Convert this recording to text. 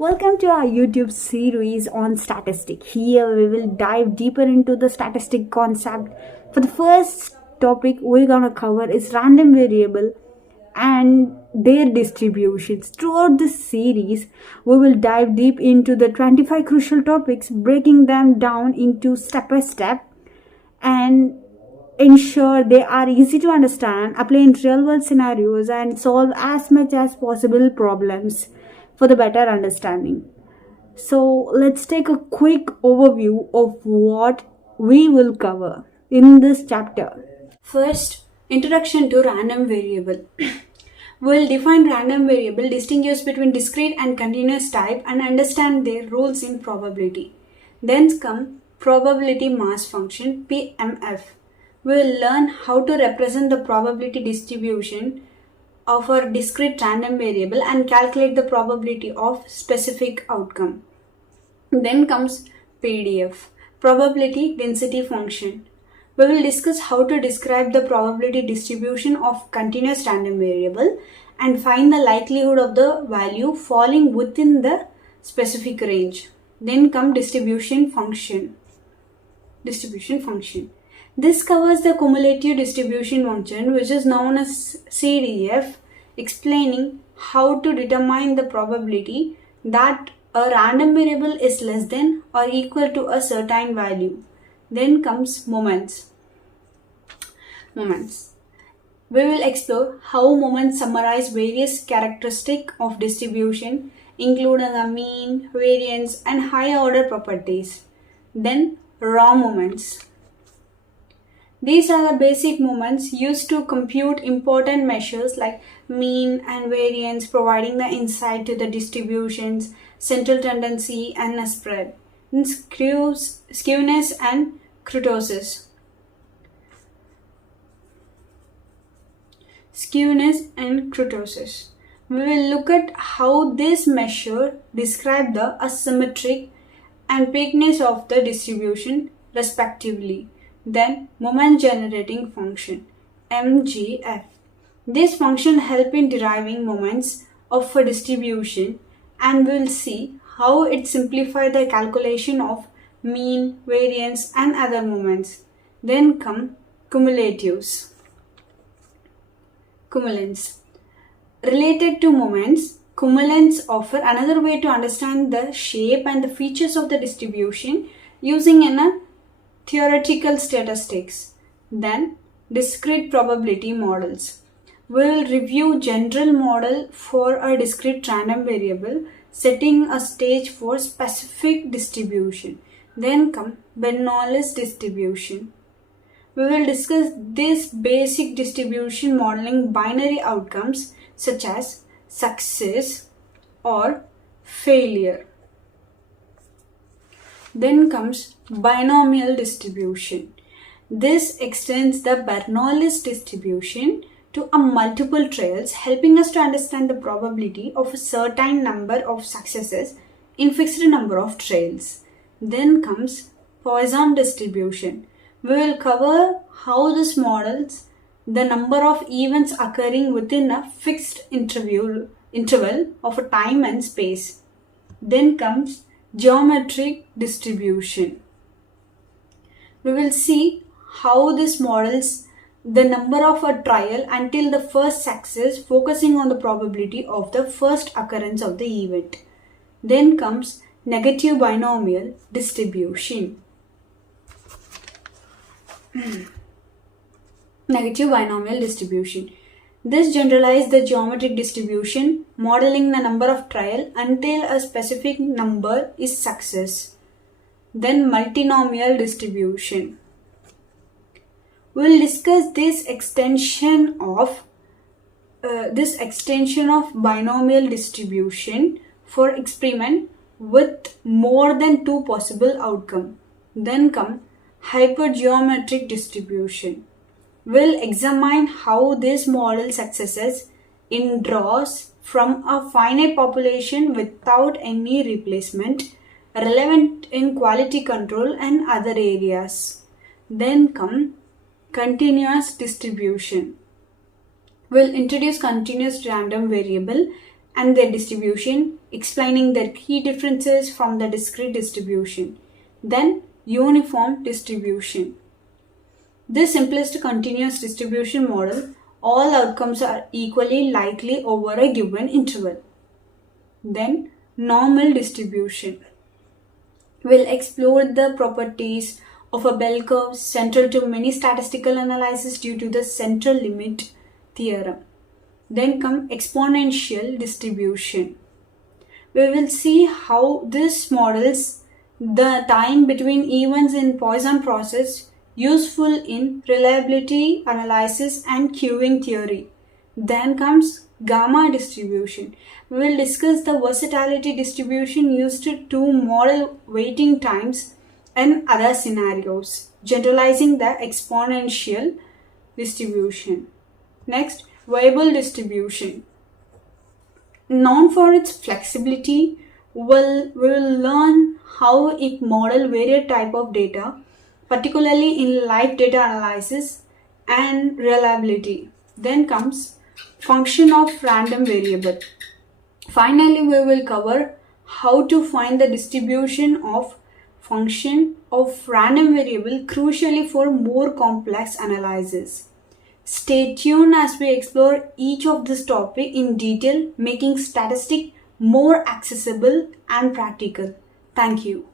Welcome to our YouTube series on statistic. Here we will dive deeper into the statistic concept. For the first topic we're gonna cover is random variable and their distributions. Throughout this series, we will dive deep into the 25 crucial topics, breaking them down into step by step and ensure they are easy to understand, apply in real world scenarios, and solve as much as possible problems for the better understanding. So let's take a quick overview of what we will cover in this chapter. First, introduction to random variable. We'll define random variable, distinguish between discrete and continuous type, and understand their roles in probability. Then come probability mass function, PMF. We will learn how to represent the probability distribution of a discrete random variable and calculate the probability of specific outcome. Then comes PDF, probability density function. We will discuss how to describe the probability distribution of continuous random variable and find the likelihood of the value falling within the specific range. Then come distribution function. This covers the cumulative distribution function, which is known as CDF, explaining how to determine the probability that a random variable is less than or equal to a certain value. Then comes moments. We will explore how moments summarize various characteristics of distribution, including a mean, variance, and higher order properties. Then raw moments. These are the basic moments used to compute important measures like mean and variance, providing the insight to the distributions, central tendency, and a spread. Then skewness and kurtosis. We will look at how this measure describe the asymmetric and peakness of the distribution respectively. Then moment generating function, MGF. This function helps in deriving moments of a distribution, and we will see how it simplifies the calculation of mean, variance, and other moments. Then come cumulatives. Cumulants. Related to moments, cumulants offer another way to understand the shape and the features of the distribution using a theoretical statistics. Then discrete probability models. We will review general model for a discrete random variable, setting a stage for specific distribution. Then come Bernoulli's distribution. We will discuss this basic distribution modeling binary outcomes such as success or failure. Then comes binomial distribution. This extends the Bernoulli's distribution to a multiple trials, helping us to understand the probability of a certain number of successes in fixed number of trials. Then comes Poisson distribution. We will cover how this models the number of events occurring within a fixed interval of a time and space. Then comes geometric distribution. We will see how this models the number of a trial until the first success, focusing on the probability of the first occurrence of the event. Then comes negative binomial distribution. Negative binomial distribution. This generalizes the geometric distribution, modeling the number of trial until a specific number is success. Then multinomial distribution. We will discuss this extension of binomial distribution for experiment with more than two possible outcomes. Then come hypergeometric distribution. We'll examine how this model successes in draws from a finite population without any replacement, relevant in quality control and other areas. Then come continuous distribution. We'll introduce continuous random variable and their distribution, explaining their key differences from the discrete distribution. Then uniform distribution. This simplest continuous distribution model, all outcomes are equally likely over a given interval. Then normal distribution. We'll explore the properties of a bell curve central to many statistical analysis due to the central limit theorem. Then come exponential distribution. We will see how this models the time between events in Poisson process, useful in reliability analysis and queuing theory. Then comes gamma distribution. We will discuss the versatility distribution used to model waiting times and other scenarios, generalizing the exponential distribution. Next, variable distribution. Known for its flexibility, we will learn how it models various types of data, particularly in live data analysis and reliability. Then comes function of random variable. Finally, we will cover how to find the distribution of function of random variable, crucially for more complex analysis. Stay tuned as we explore each of this topic in detail, making statistics more accessible and practical. Thank you.